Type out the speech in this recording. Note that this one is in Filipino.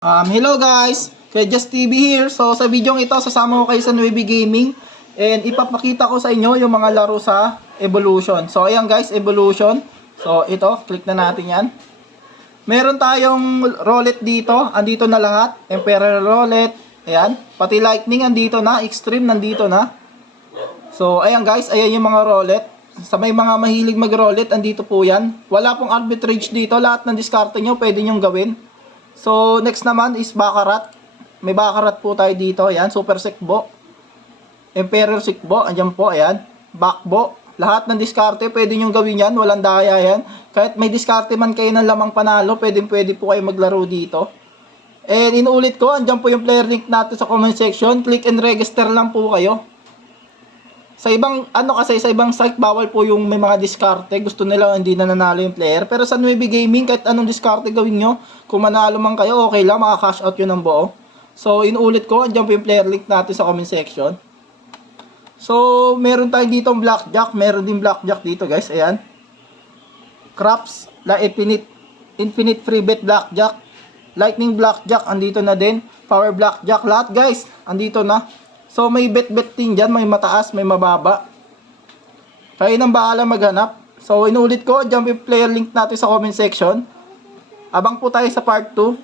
Hello guys! Kay Just TV here. So sa video ito, sasama ko kayo sa Nuevi Gaming and ipapakita ko sa inyo yung mga laro sa Evolution. So ayan guys, Evolution. So ito, click na natin yan. Meron tayong roulette dito. Andito na lahat. Emperor roulette. Ayan. Pati lightning andito na. Extreme nandito na. So ayan guys, ayan yung mga roulette. Sa may mga mahilig mag-roulette, andito po yan. Wala pong arbitrage dito. Lahat ng diskarte nyo, pwede nyong gawin. So, next naman is Baccarat. May Baccarat po tayo dito. Ayan, Super Sekbo. Emperor Sekbo. Ayan po, ayan. Bakbo. Lahat ng diskarte, pwede nyo gawin yan. Walang daya yan. Kahit may diskarte man kayo ng lamang panalo, pwede po kayo maglaro dito. And inuulit ko, andyan po yung player link natin sa comment section. Click and register lang po kayo. Sa ibang, sa ibang site, bawal po yung may mga diskarte. Gusto nila hindi na nanalo yung player. Pero sa Nuevi Gaming, kahit anong diskarte gawin nyo, kung manalo man kayo, okay lang, maka-cash out yun ng buo. So, inuulit ko, andyan po yung player link natin sa comment section. So, meron tayo dito blackjack. Meron din blackjack dito, guys. Ayan. Craps, infinite free bet blackjack. Lightning blackjack, andito na din. Power blackjack, lahat guys, andito na. So may bet-bet din dyan, may mataas, may mababa. Kayo nang bahala maghanap. So inulit ko, dyan yung player link natin sa comment section. Abang po tayo sa part 2.